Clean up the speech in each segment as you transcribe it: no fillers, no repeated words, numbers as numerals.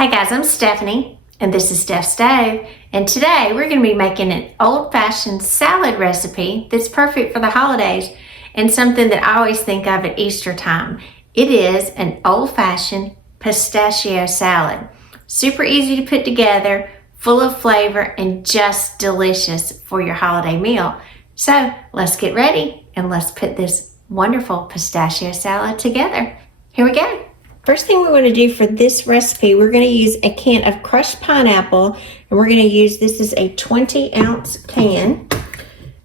Hey guys, I'm Stephanie, and this is Steph's Stove, and today we're going to be making an old-fashioned salad recipe that's perfect for the holidays and something that I always think of at Easter time. It is an old-fashioned pistachio salad. Super easy to put together, full of flavor, and just delicious for your holiday meal. So let's get ready and let's put this wonderful pistachio salad together. Here we go. First thing we want to do for this recipe, we're going to use a can of crushed pineapple, and we're going to use, this is a 20-ounce can.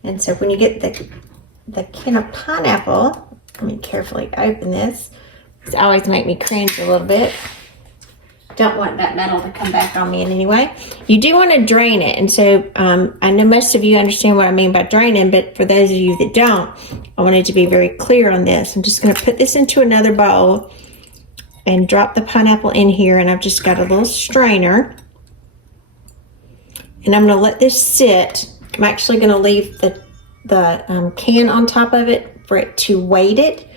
And so when you get the can of pineapple, let me carefully open this. It's always make me cringe a little bit. Don't want that metal to come back on me in any way. You do want to drain it, and so I know most of you understand what I mean by draining, but for those of you that don't, I wanted to be very clear on this. I'm just going to put this into another bowl and drop the pineapple in here, and I've just got a little strainer, and I'm going to let this sit. I'm actually going to leave the can on top of it for it to weight it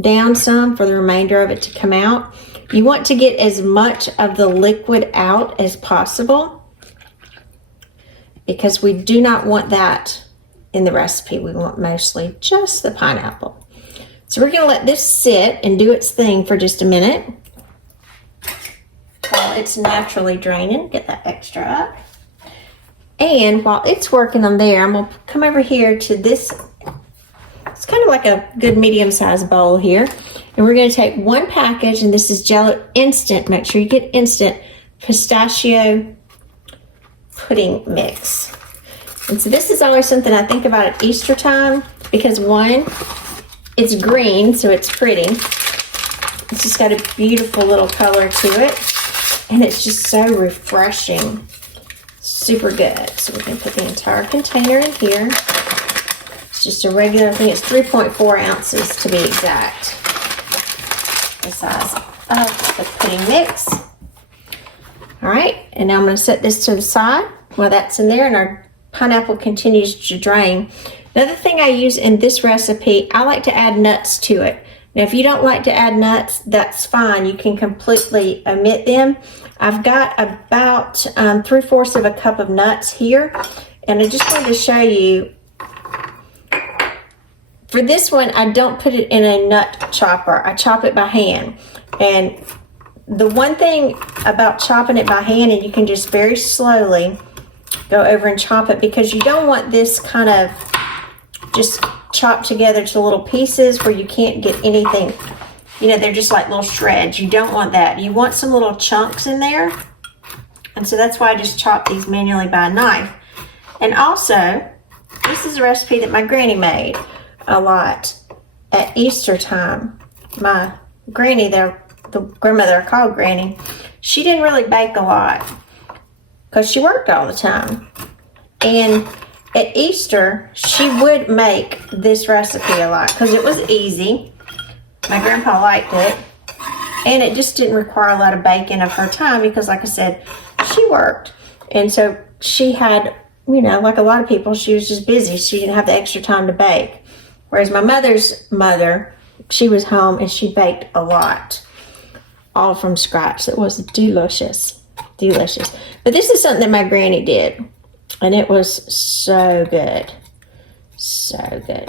down some for the remainder of it to come out. You want to get as much of the liquid out as possible because we do not want that in the recipe. We want mostly just the pineapple. So we're going to let this sit and do its thing for just a minute while it's naturally draining. Get that extra up. And while it's working on there, I'm going to come over here to this. It's kind of like a good medium-sized bowl here. And we're going to take one package, and this is Jello Instant. Make sure you get instant pistachio pudding mix. And so this is always something I think about at Easter time because one, it's green, so it's pretty. It's just got a beautiful little color to it. And it's just so refreshing. Super good. So we can put the entire container in here. It's just a regular thing. It's 3.4 ounces to be exact. The size of the pudding mix. All right, and now I'm going to set this to the side while that's in there and our pineapple continues to drain. Another thing I use in this recipe, I like to add nuts to it. Now, if you don't like to add nuts, that's fine. You can completely omit them. I've got about 3/4 of a cup of nuts here, and I just wanted to show you. For this one, I don't put it in a nut chopper. I chop it by hand. And the one thing about chopping it by hand, and you can just very slowly go over and chop it because you don't want this kind of just chopped together to little pieces where you can't get anything. You know, they're just like little shreds. You don't want that. You want some little chunks in there. And so that's why I just chop these manually by a knife. And also, this is a recipe that my granny made a lot at Easter time. My granny, the grandmother I called Granny, she didn't really bake a lot because she worked all the time. And at Easter, she would make this recipe a lot because it was easy. My grandpa liked it. And it just didn't require a lot of baking of her time because, like I said, she worked. And so she had, you know, like a lot of people, she was just busy. She didn't have the extra time to bake. Whereas my mother's mother, she was home and she baked a lot, all from scratch. It was delicious, delicious. But this is something that my granny did, and it was so good, so good.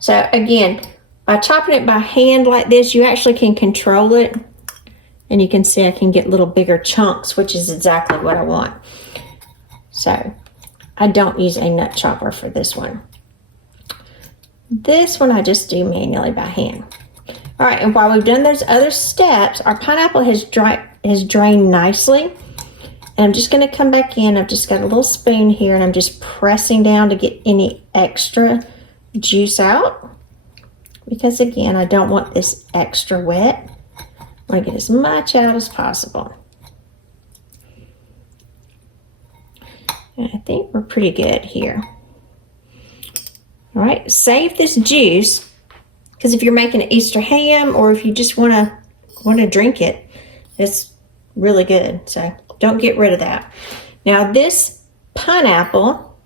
So again, by chopping it by hand like this, you actually can control it, and you can see I can get little bigger chunks, which is exactly what I want. So I don't use a nut chopper for this one. This one I just do manually by hand. All right, and while we've done those other steps, our pineapple has drained nicely. And I'm just going to come back in. I've just got a little spoon here, and I'm just pressing down to get any extra juice out. Because again, I don't want this extra wet. I want to get as much out as possible. And I think we're pretty good here. All right, save this juice because if you're making an Easter ham or if you just want to drink it, it's really good. So don't get rid of that. Now this pineapple,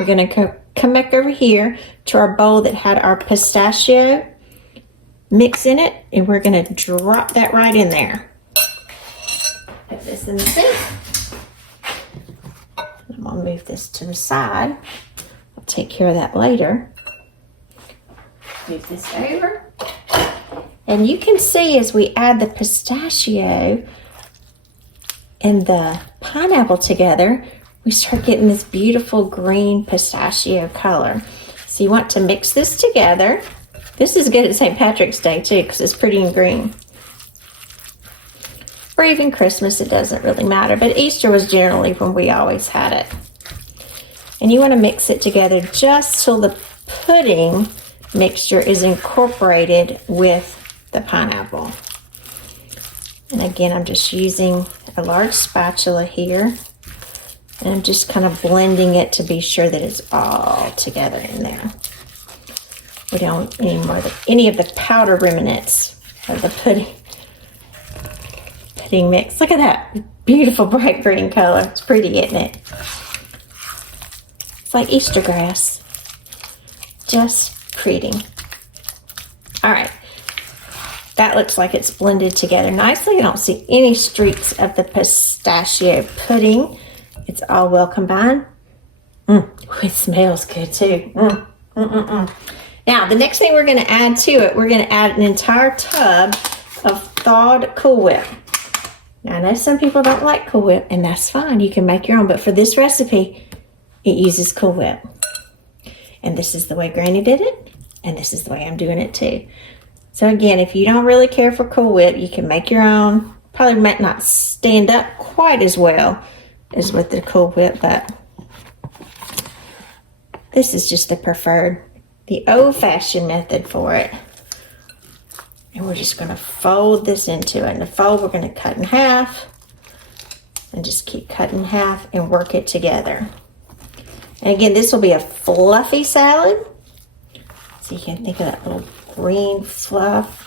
we're going to come back over here to our bowl that had our pistachio mix in it, and we're going to drop that right in there. in the sink. I'm gonna move this to the side. I'll take care of that later. Move this over. And you can see as we add the pistachio and the pineapple together, we start getting this beautiful green pistachio color. So you want to mix this together. This is good at St. Patrick's Day too, because it's pretty and green. Or even Christmas, it doesn't really matter. But Easter was generally when we always had it. And you want to mix it together just till the pudding mixture is incorporated with the pineapple. And again, I'm just using a large spatula here. And I'm just kind of blending it to be sure that it's all together in there. We don't need any of the powder remnants of the pudding mix. Look at that beautiful bright green color. It's pretty, isn't it? It's like Easter grass. Just pretty. All right. That looks like it's blended together nicely. I don't see any streaks of the pistachio pudding. It's all well combined. It smells good too. Now, the next thing we're going to add to it, we're going to add an entire tub of thawed Cool Whip. Now, I know some people don't like Cool Whip, and that's fine. You can make your own, but for this recipe, it uses Cool Whip. And this is the way Granny did it, and this is the way I'm doing it too. So again, if you don't really care for Cool Whip, you can make your own. Probably might not stand up quite as well as with the Cool Whip, but this is just the preferred, the old-fashioned method for it. And we're just going to fold this into it. And the fold, we're going to cut in half and just keep cutting in half and work it together. And again, this will be a fluffy salad. So you can think of that little green fluff.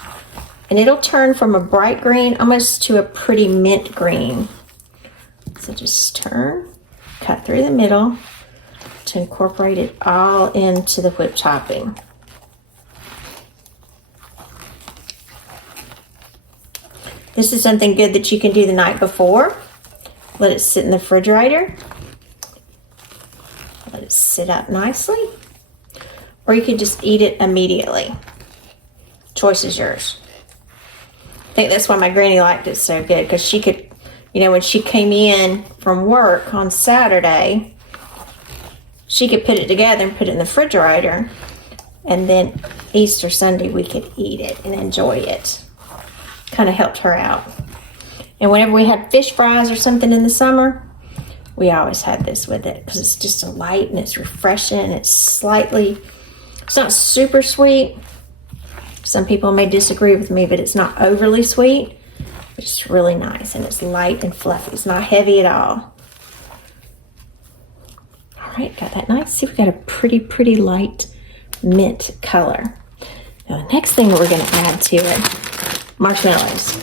And it'll turn from a bright green almost to a pretty mint green. So just turn, cut through the middle to incorporate it all into the whipped topping. This is something good that you can do the night before. Let it sit in the refrigerator. Let it sit up nicely. Or you could just eat it immediately. Choice is yours. I think that's why my granny liked it so good, because she could, you know, when she came in from work on Saturday, she could put it together and put it in the refrigerator, and then Easter Sunday we could eat it and enjoy it. Kind of helped her out. And whenever we had fish fries or something in the summer, we always had this with it, because it's just a light and it's refreshing. It's not super sweet. Some people may disagree with me, but it's not overly sweet. It's really nice, and it's light and fluffy. It's not heavy at all. All right, got that nice. See, we got a pretty light mint color. Now, the next thing we're going to add to it, marshmallows.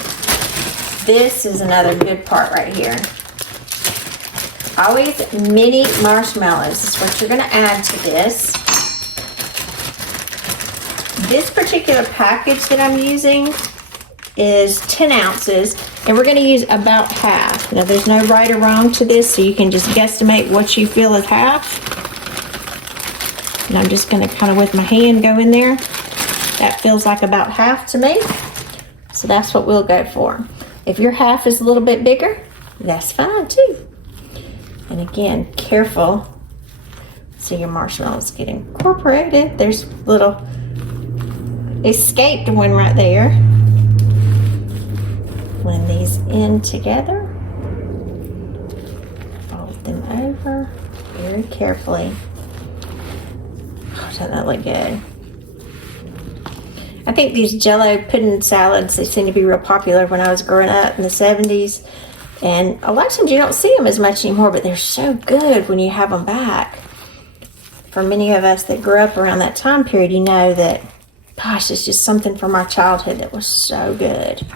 This is another good part right here. Always mini marshmallows is what you're going to add to this. This particular package that I'm using is 10 ounces, and we're going to use about half. Now, there's no right or wrong to this, so you can just guesstimate what you feel is half. And I'm just going to kind of with my hand go in there. That feels like about half to me. So that's what we'll go for. If your half is a little bit bigger, that's fine too. And again, careful so your marshmallows get incorporated. There's little escaped one right there. Blend these in together. Fold them over very carefully. Oh, doesn't that look good? I think these Jell-O pudding salads, they seem to be real popular when I was growing up in the 70s. And a lot of times you don't see them as much anymore, but they're so good when you have them back. For many of us that grew up around that time period, you know that, gosh, it's just something from our childhood that was so good.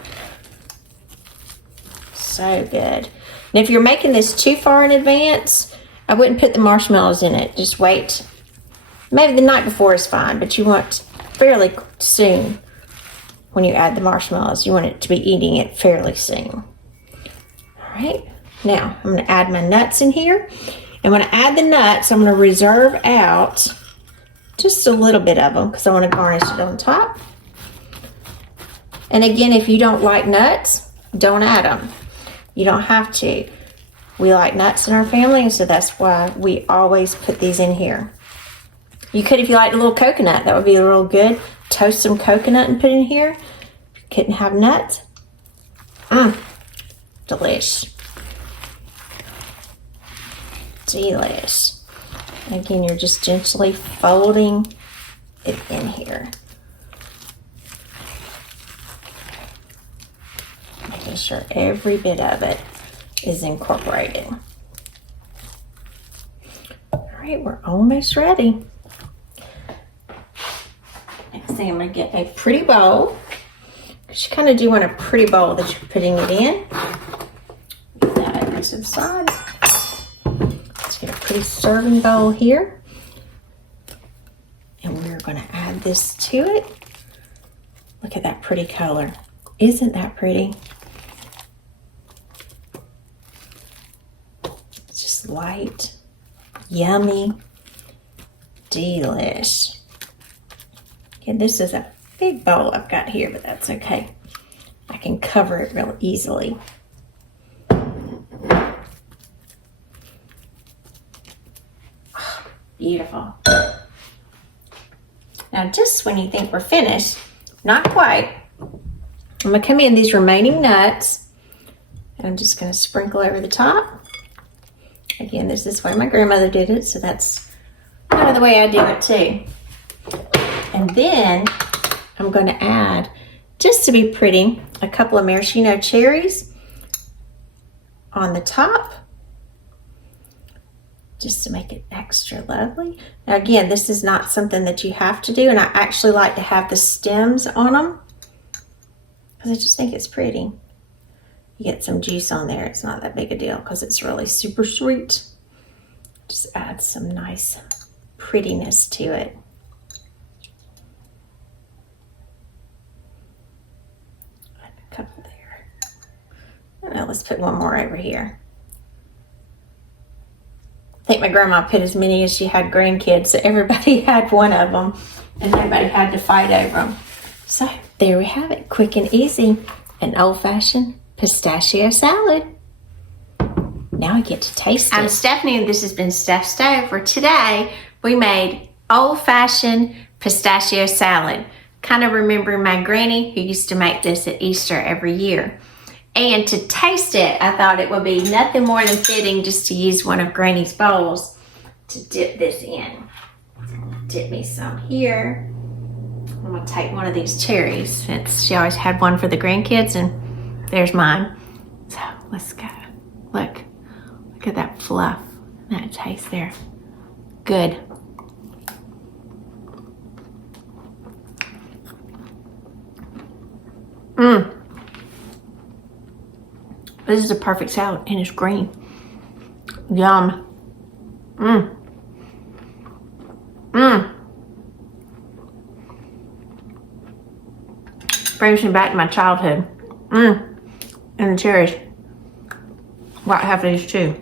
So good. And if you're making this too far in advance, I wouldn't put the marshmallows in it. Just wait. Maybe the night before is fine, but you want fairly soon when you add the marshmallows. You want it to be eating it fairly soon. All right, Now, I'm going to add my nuts in here. And when I add the nuts, I'm going to reserve out just a little bit of them because I want to garnish it on top. And again, if you don't like nuts, don't add them. You don't have to. We like nuts in our family, and so that's why we always put these in here. You could, if you like a little coconut, that would be real good. Toast some coconut and put in here. If you couldn't have nuts, delish. Delish. Again, you're just gently folding it in here. Making sure every bit of it is incorporated. All right, we're almost ready. Next thing, I'm going to get a pretty bowl. Because you kind of do want a pretty bowl that you're putting it in. Get that over to the side. Let's get a pretty serving bowl here. And we're going to add this to it. Look at that pretty color. Isn't that pretty? It's just light, yummy, delish. Okay, this is a big bowl I've got here, but that's okay. I can cover it real easily. Oh, beautiful. Now, just when you think we're finished, not quite, I'm going to come in these remaining nuts, and I'm just going to sprinkle over the top. Again, this is the way my grandmother did it, so that's kind of the way I do it too. And then I'm going to add, just to be pretty, a couple of maraschino cherries on the top, just to make it extra lovely. Now again, this is not something that you have to do, and I actually like to have the stems on them because I just think it's pretty. You get some juice on there, it's not that big a deal because it's really super sweet. Just add some nice prettiness to it. A couple there. Now let's put one more over here. I think my grandma put as many as she had grandkids, so everybody had one of them, and nobody had to fight over them. So there we have it, quick and easy, an old-fashioned pistachio salad. Now I get to taste it. I'm Stephanie, and this has been Steph's Stove, where today we made old-fashioned pistachio salad. Kind of remembering my granny who used to make this at Easter every year. And to taste it, I thought it would be nothing more than fitting just to use one of Granny's bowls to dip this in. Dip me some here. I'm gonna take one of these cherries since she always had one for the grandkids, and there's mine. So let's go. Look at that fluff, that taste there. Good. This is a perfect salad, and it's green. Yum. Brings me back to my childhood. And the cherries. Might have these too.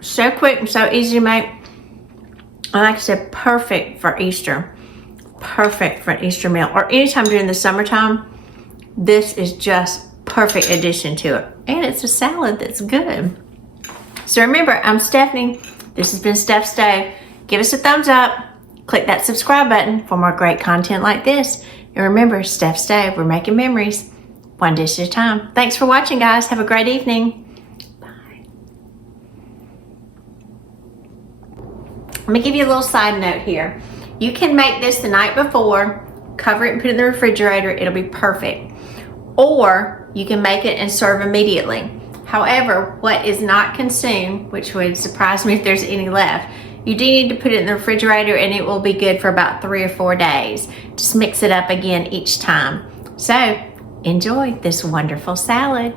So quick and so easy to make. And like I said, perfect for Easter. Perfect for an Easter meal, or anytime during the summertime. This is just perfect addition to it, and it's a salad that's good. So remember, I'm Stephanie. This has been Steph's Stove. Give us a thumbs up, click that subscribe button for more great content like this, and remember, Steph's Stove, we're making memories one dish at a time. Thanks for watching, guys. Have a great evening. Bye. Let me give you a little side note here. You can make this the night before, cover it and put it in the refrigerator. It'll be perfect. Or you can make it and serve immediately. However, what is not consumed, which would surprise me if there's any left, you do need to put it in the refrigerator, and it will be good for about 3 or 4 days. Just mix it up again each time. So enjoy this wonderful salad.